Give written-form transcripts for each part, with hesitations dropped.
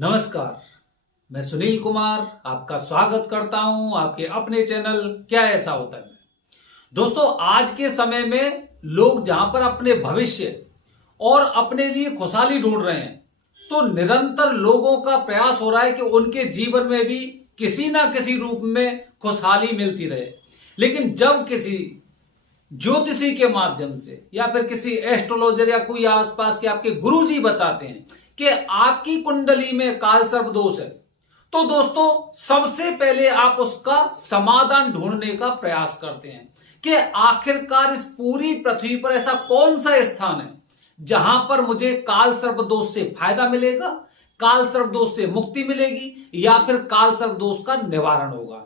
नमस्कार, मैं सुनील कुमार आपका स्वागत करता हूं आपके अपने चैनल क्या ऐसा होता है। दोस्तों, आज के समय में लोग जहां पर अपने भविष्य और अपने लिए खुशहाली ढूंढ रहे हैं, तो निरंतर लोगों का प्रयास हो रहा है कि उनके जीवन में भी किसी ना किसी रूप में खुशहाली मिलती रहे। लेकिन जब किसी ज्योतिषी के माध्यम से या फिर किसी एस्ट्रोलॉजर या कोई आसपास के आपके गुरुजी बताते हैं कि आपकी कुंडली में काल सर्प दोष है, तो दोस्तों सबसे पहले आप उसका समाधान ढूंढने का प्रयास करते हैं कि आखिरकार इस पूरी पृथ्वी पर ऐसा कौन सा स्थान है जहां पर मुझे काल सर्प दोष से फायदा मिलेगा, काल सर्प दोष से मुक्ति मिलेगी या फिर काल सर्प दोष का निवारण होगा।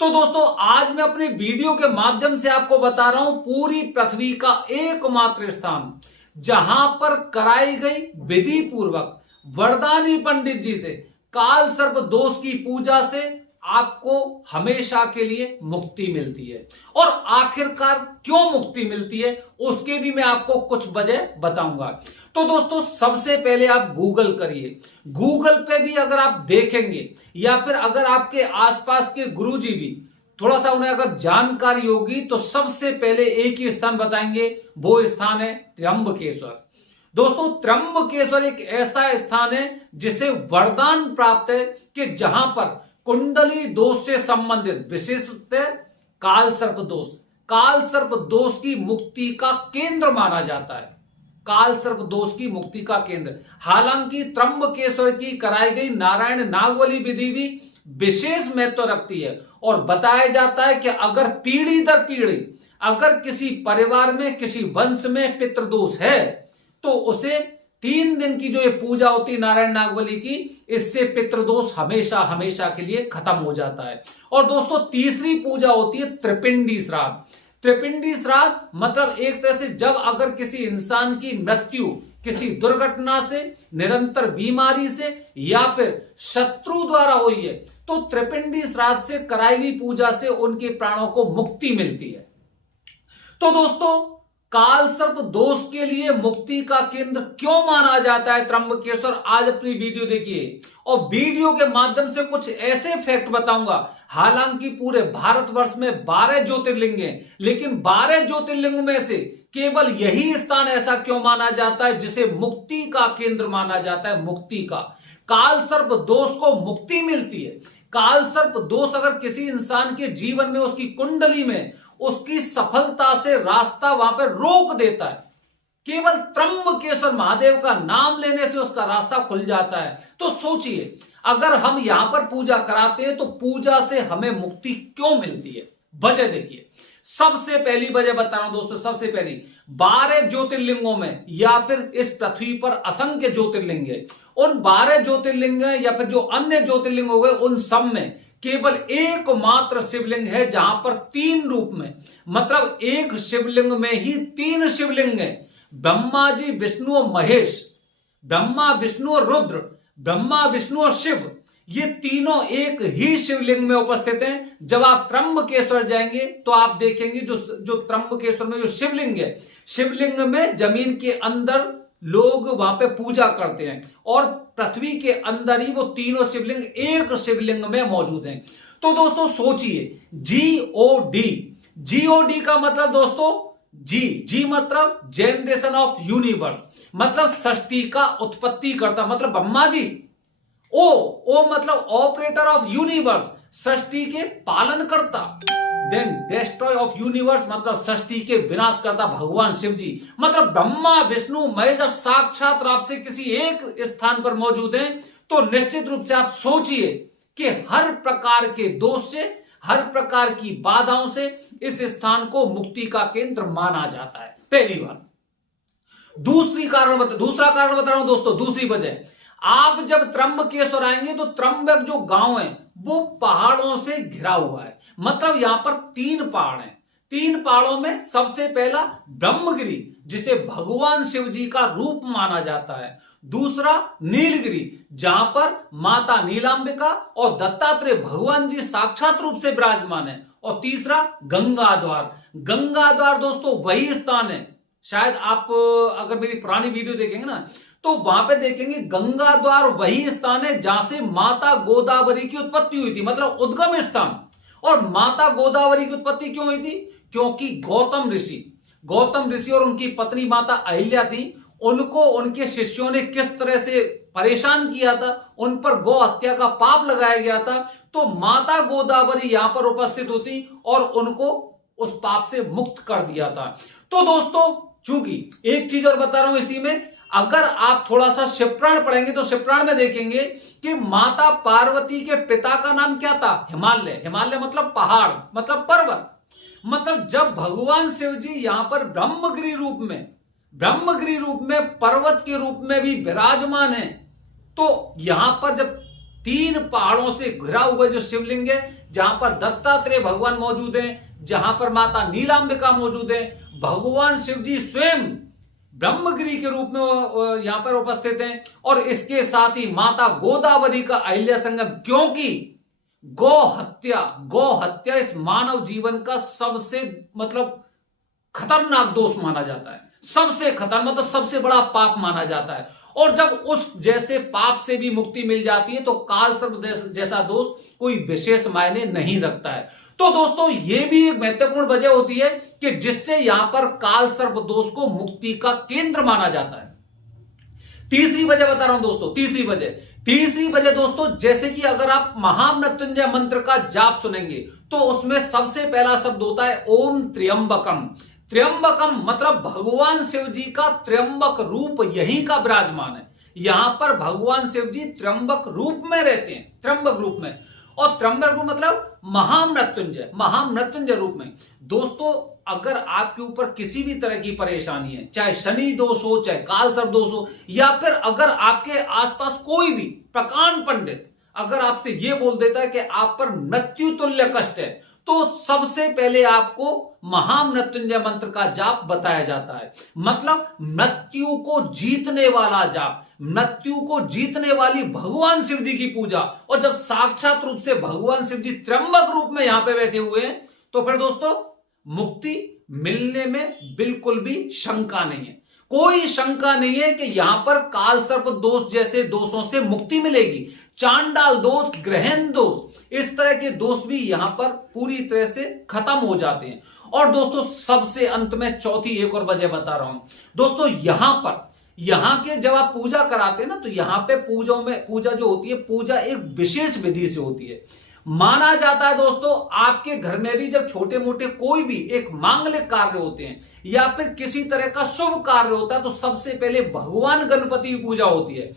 तो दोस्तों, आज मैं अपने वीडियो के माध्यम से आपको बता रहा हूं पूरी पृथ्वी का एकमात्र स्थान जहां पर कराई गई विधि पूर्वक वरदानी पंडित जी से काल सर्प दोष की पूजा से आपको हमेशा के लिए मुक्ति मिलती है। और आखिरकार क्यों मुक्ति मिलती है उसके भी मैं आपको कुछ वजह बताऊंगा। तो दोस्तों, सबसे पहले आप गूगल करिए। गूगल पे भी अगर आप देखेंगे या फिर अगर आपके आसपास के गुरुजी भी थोड़ा सा उन्हें अगर जानकारी होगी तो सबसे पहले एक ही स्थान बताएंगे, वो स्थान है त्र्यंबकेश्वर। दोस्तों, त्र्यंबकेश्वर एक ऐसा स्थान है जिसे वरदान प्राप्त है कि जहां पर कुंडली दोष से संबंधित विशेषतः काल सर्प दोष की मुक्ति का केंद्र माना जाता है। काल सर्प दोष की मुक्ति का केंद्र। हालांकि त्र्यंबकेश्वर की कराई गई नारायण नागवली विधि भी विशेष महत्व रखती है और बताया जाता है कि अगर पीढ़ी दर पीढ़ी अगर किसी परिवार में किसी वंश में पितृदोष है तो उसे 3 दिन की जो ये पूजा होती है नारायण नागवली की, इससे पितृदोष हमेशा हमेशा के लिए खत्म हो जाता है। और दोस्तों, तीसरी पूजा होती है त्रिपिंडी श्राद्ध। त्रिपिंडी श्राद्ध मतलब एक तरह से जब अगर किसी इंसान की मृत्यु किसी दुर्घटना से, निरंतर बीमारी से या फिर शत्रु द्वारा हुई है, तो त्रिपिंडी श्राद्ध से कराई गई पूजा से उनके प्राणों को मुक्ति मिलती है। तो दोस्तों, काल सर्प दोष के लिए मुक्ति का केंद्र क्यों माना जाता है त्र्यंबकेश्वर, आज अपनी वीडियो देखिए और वीडियो के माध्यम से कुछ ऐसे फैक्ट बताऊंगा। हालांकि पूरे भारतवर्ष में 12 ज्योतिर्लिंग हैं, लेकिन 12 ज्योतिर्लिंग में से केवल यही स्थान ऐसा क्यों माना जाता है जिसे मुक्ति का केंद्र माना जाता है। मुक्ति का, काल सर्प दोष को मुक्ति मिलती है। काल सर्प दोष अगर किसी इंसान के जीवन में, उसकी कुंडली में उसकी सफलता से रास्ता वहां पर रोक देता है, केवल त्र्यंबकेश्वर महादेव का नाम लेने से उसका रास्ता खुल जाता है। तो सोचिए, अगर हम यहां पर पूजा कराते हैं तो पूजा से हमें मुक्ति क्यों मिलती है, वजह देखिए। सबसे पहली वजह बता रहा हूं दोस्तों, सबसे पहली 12 ज्योतिर्लिंगों में या फिर इस पृथ्वी पर असंख्य ज्योतिर्लिंग है, उन 12 ज्योतिर्लिंग या फिर जो अन्य ज्योतिर्लिंग हो गए उन सब में केवल एकमात्र शिवलिंग है जहां पर 3 रूप में, मतलब एक शिवलिंग में ही 3 शिवलिंग है। ब्रह्मा जी, विष्णु और महेश, ब्रह्मा विष्णु और रुद्र, ब्रह्मा विष्णु और शिव, ये तीनों एक ही शिवलिंग में उपस्थित हैं। जब आप त्र्यंबकेश्वर जाएंगे तो आप देखेंगे जो त्र्यंबकेश्वर में जो शिवलिंग है, शिवलिंग में जमीन के अंदर लोग वहां पे पूजा करते हैं और पृथ्वी के अंदर ही वो तीनों शिवलिंग एक शिवलिंग में मौजूद हैं। तो दोस्तों सोचिए, जीओडी का मतलब दोस्तों, जी मतलब जनरेशन ऑफ यूनिवर्स, मतलब सृष्टि का उत्पत्ति करता, मतलब ब्रह्मा जी। ओ मतलब ऑपरेटर ऑफ यूनिवर्स, सृष्टि के पालन करता। देन डेस्ट्रॉय ऑफ यूनिवर्स मतलब सृष्टि के विनाश करता भगवान शिव जी। मतलब ब्रह्मा विष्णु महेश जब साक्षात रूप से किसी एक स्थान पर मौजूद हैं तो निश्चित रूप से आप सोचिए कि हर प्रकार के दोष से, हर प्रकार की बाधाओं से इस स्थान को मुक्ति का केंद्र माना जाता है। पहली बात। दूसरा कारण बता रहा हूं दोस्तों, दूसरी वजह, आप जब त्र्यंबकेश्वर आएंगे तो त्र्यंबक जो गांव है वो पहाड़ों से घिरा हुआ है। मतलब यहां पर 3 पहाड़ हैं। 3 पहाड़ों में सबसे पहला ब्रह्मगिरी जिसे भगवान शिव जी का रूप माना जाता है, दूसरा नीलगिरी जहां पर माता नीलांबिका और दत्तात्रेय भगवान जी साक्षात रूप से विराजमान है, और तीसरा गंगाद्वार। गंगाद्वार दोस्तों वही स्थान है, शायद आप अगर मेरी पुरानी वीडियो देखेंगे ना तो वहां पे देखेंगे गंगा द्वार वही स्थान है जहां से माता गोदावरी की उत्पत्ति हुई थी, मतलब उद्गम स्थान। और माता गोदावरी की उत्पत्ति क्यों हुई थी? क्योंकि गौतम ऋषि और उनकी पत्नी माता अहिल्या थी, उनको उनके शिष्यों ने किस तरह से परेशान किया था, उन पर गौ हत्या का पाप लगाया गया था। तो माता गोदावरी यहां पर उपस्थित होती और उनको उस पाप से मुक्त कर दिया था। तो दोस्तों, चूंकि एक चीज और बता रहा हूं इसी में, अगर आप थोड़ा सा शिवपुराण पढ़ेंगे तो शिवपुराण में देखेंगे कि माता पार्वती के पिता का नाम क्या था? हिमालय मतलब पहाड़, मतलब पर्वत। मतलब जब भगवान शिव जी यहां पर ब्रह्मगिरी रूप में पर्वत के रूप में भी विराजमान है, तो यहां पर जब 3 पहाड़ों से घिरा हुआ जो शिवलिंग है, जहां पर दत्तात्रेय भगवान मौजूद हैं, जहां पर माता नीलांबिका मौजूद है, भगवान शिव जी स्वयं ब्रह्मगिरी के रूप में यहां पर उपस्थित हैं, और इसके साथ ही माता गोदावरी का अहिल्या संगम। क्योंकि गौ हत्या इस मानव जीवन का सबसे मतलब खतरनाक दोष माना जाता है, सबसे खतरनाक मतलब सबसे बड़ा पाप माना जाता है। और जब उस जैसे पाप से भी मुक्ति मिल जाती है तो काल सर्प जैसा दोष कोई विशेष मायने नहीं रखता है। तो दोस्तों, यह भी एक महत्वपूर्ण वजह होती है कि जिससे यहां पर काल सर्प दोष को मुक्ति का केंद्र माना जाता है। तीसरी वजह बता रहा हूं दोस्तों, तीसरी वजह दोस्तों, जैसे कि अगर आप महामृत्युंजय मंत्र का जाप सुनेंगे तो उसमें सबसे पहला शब्द होता है ओम त्र्यंबकम। त्र्यंबकम मतलब भगवान शिव जी का त्र्यंबक रूप यही का विराजमान है। यहां पर भगवान शिव जी त्र्यंबक रूप में रहते हैं, त्र्यंबक रूप में। और त्र्यंबक रूप मतलब महामृत्युंजय रूप में। दोस्तों, अगर आपके ऊपर किसी भी तरह की परेशानी है, चाहे शनि दोष हो, चाहे काल सर्प दोष हो, या फिर अगर आपके आसपास कोई भी प्रकांड पंडित अगर आपसे यह बोल देता है कि आप पर मृत्यु तुल्य कष्ट है, तो सबसे पहले आपको महामृत्युंजय मंत्र का जाप बताया जाता है। मतलब मृत्यु को जीतने वाला जाप, मृत्यु को जीतने वाली भगवान शिव जी की पूजा। और जब साक्षात रूप से भगवान शिव जी त्र्यंबक रूप में यहां पे बैठे हुए हैं, तो फिर दोस्तों मुक्ति मिलने में बिल्कुल भी शंका नहीं है। कोई शंका नहीं है कि यहां पर काल सर्प दोष जैसे दोषों से मुक्ति मिलेगी। चांडाल दोष, ग्रहण दोष, इस तरह के दोष भी यहां पर पूरी तरह से खत्म हो जाते हैं। और दोस्तों, सबसे अंत में चौथी एक और वजह बता रहा हूं दोस्तों। यहां के जब आप पूजा कराते हैं ना, तो यहां पे पूजा जो होती है, पूजा एक विशेष विधि से होती है। माना जाता है दोस्तों, आपके घर में भी जब छोटे मोटे कोई भी एक मांगलिक कार्य होते हैं या फिर किसी तरह का शुभ कार्य होता है, तो सबसे पहले भगवान गणपति की पूजा होती है।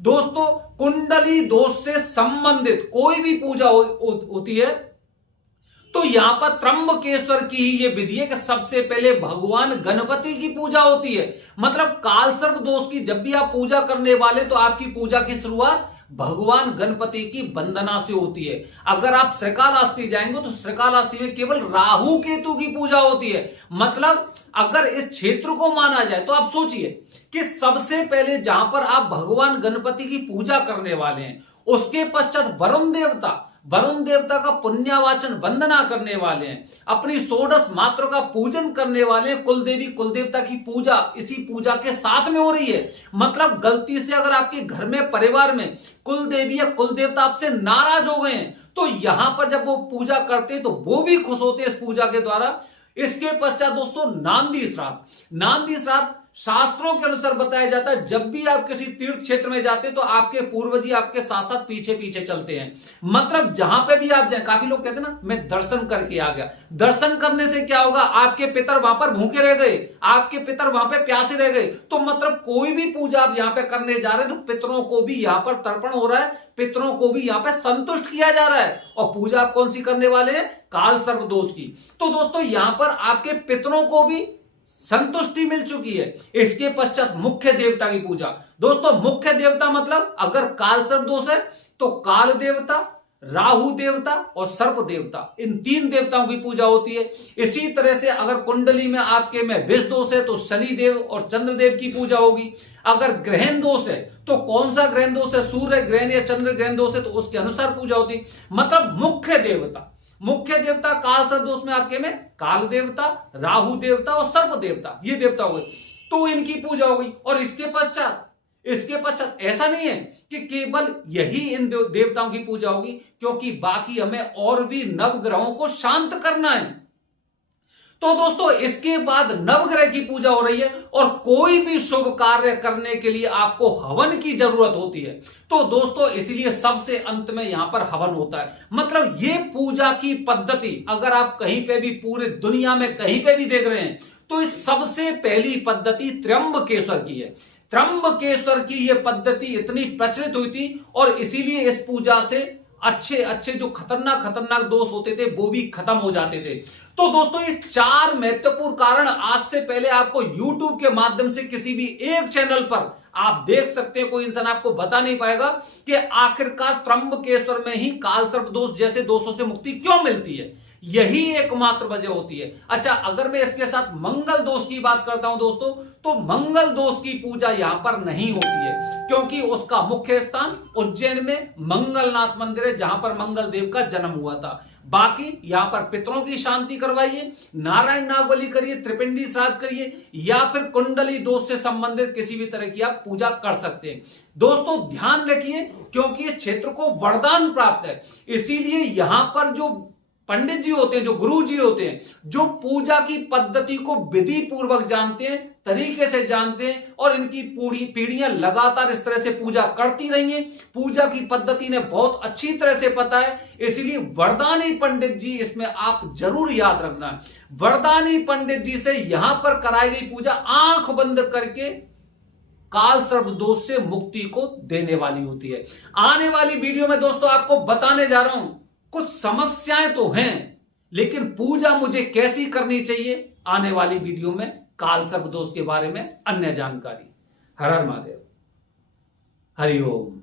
दोस्तों, कुंडली दोष से संबंधित कोई भी पूजा होती है, तो यहां पर त्र्यंबकेश्वर की ही यह विधि है कि सबसे पहले भगवान गणपति की पूजा होती है। मतलब काल सर्प दोष की जब भी आप पूजा करने वाले, तो आपकी पूजा की शुरुआत भगवान गणपति की वंदना से होती है। अगर आप श्रीकालाहस्ती जाएंगे तो श्रीकालाहस्ती में केवल राहु केतु की पूजा होती है। मतलब अगर इस क्षेत्र को माना जाए तो आप सोचिए कि सबसे पहले जहां पर आप भगवान गणपति की पूजा करने वाले हैं, उसके पश्चात वरुण देवता का पुण्यवाचन वंदना करने वाले हैं, अपनी 16 मात्रों का पूजन करने वाले हैं, कुलदेवता की पूजा इसी पूजा के साथ में हो रही है। मतलब गलती से अगर आपके घर में परिवार में कुलदेवी या कुलदेवता आपसे नाराज हो गए हैं, तो यहां पर जब वो पूजा करते हैं तो वो भी खुश होते हैं इस पूजा के द्वारा। इसके पश्चात दोस्तों नांदी श्राद्ध शास्त्रों के अनुसार बताया जाता है, जब भी आप किसी तीर्थ क्षेत्र में जाते हैं तो आपके पूर्वज ही आपके साथ साथ पीछे पीछे चलते हैं। मतलब जहां पे भी आप जाएं, काफी लोग कहते हैं ना मैं दर्शन करके आ गया। दर्शन करने से क्या होगा? आपके पितर वहां पर भूखे रह गए, आपके पितर वहां पे प्यासे रह गए। तो मतलब कोई भी पूजा आप यहां पे करने जा रहे हैं तो पितरों को भी यहां पर तर्पण हो रहा है, पितरों को भी यहां पे संतुष्ट किया जा रहा है। और पूजा आप कौन सी करने वाले हैं? काल सर्प दोष की। तो दोस्तों यहां पर आपके पितरों को भी संतुष्टि मिल चुकी है। इसके पश्चात मुख्य देवता की पूजा। दोस्तों मुख्य देवता मतलब अगर काल सर्प दोष है तो काल देवता, राहु देवता और सर्प देवता, इन 3 देवताओं की पूजा होती है। इसी तरह से अगर कुंडली में आपके में विष दोष है तो शनि देव और चंद्र देव की पूजा होगी। अगर ग्रहण दोष है तो कौन सा ग्रहण दोष है, सूर्य ग्रहण या चंद्र ग्रहण दोष है तो उसके अनुसार पूजा होती। मतलब मुख्य देवता काल सर्प दोष में आपके में काल देवता, राहु देवता और सर्प देवता, ये देवता हो गए, तो इनकी पूजा हो गई। और इसके इसके पश्चात ऐसा नहीं है कि केवल यही इन देवताओं की पूजा होगी, क्योंकि बाकी हमें और भी नवग्रहों को शांत करना है। तो दोस्तों इसके बाद नवग्रह की पूजा हो रही है और कोई भी शुभ कार्य करने के लिए आपको हवन की जरूरत होती है। तो दोस्तों इसीलिए सबसे अंत में यहां पर हवन होता है। मतलब ये पूजा की पद्धति अगर आप कहीं पे भी पूरे दुनिया में कहीं पे भी देख रहे हैं तो इस सबसे पहली पद्धति त्र्यंबकेश्वर की है। त्र्यंबकेश्वर की यह पद्धति इतनी प्रचलित हुई थी और इसीलिए इस पूजा से अच्छे अच्छे जो खतरनाक दोष होते थे वो भी खत्म हो जाते थे। तो दोस्तों ये 4 महत्वपूर्ण कारण आज से पहले आपको YouTube के माध्यम से किसी भी एक चैनल पर आप देख सकते हैं, कोई इंसान आपको बता नहीं पाएगा कि आखिरकार त्र्यंबकेश्वर में ही कालसर्प दोष जैसे दोषों से मुक्ति क्यों मिलती है। यही एकमात्र वजह होती है। अच्छा, अगर मैं इसके साथ मंगल दोष की बात करता हूं दोस्तों, तो मंगल दोष की पूजा यहां पर नहीं होती है, क्योंकि उसका मुख्य स्थान उज्जैन में मंगलनाथ मंदिर है, जहां पर मंगल देव का जन्म हुआ था। बाकी यहां पर पितरों की शांति करवाइए, नारायण नागबली करिए, त्रिपिंडी श्राद्ध करिए, या फिर कुंडली दोष से संबंधित किसी भी तरह की आप पूजा कर सकते हैं। दोस्तों ध्यान रखिए, क्योंकि इस क्षेत्र को वरदान प्राप्त है, इसीलिए यहां पर जो पंडित जी होते हैं, जो गुरु जी होते हैं, जो पूजा की पद्धति को विधि पूर्वक जानते हैं, तरीके से जानते हैं और इनकी पूरी पीढ़ियां लगातार इस तरह से पूजा करती रही हैं, पूजा की पद्धति ने बहुत अच्छी तरह से पता है, इसलिए वरदानी पंडित जी इसमें आप जरूर याद रखना। वरदानी पंडित जी से यहां पर कराई गई पूजा आंख बंद करके काल सर्प दोष से मुक्ति को देने वाली होती है। आने वाली वीडियो में दोस्तों आपको बताने जा रहा हूं, कुछ समस्याएं तो हैं, लेकिन पूजा मुझे कैसी करनी चाहिए, आने वाली वीडियो में काल सर्प दोष के बारे में अन्य जानकारी। हर हर महादेव, हरि ओम।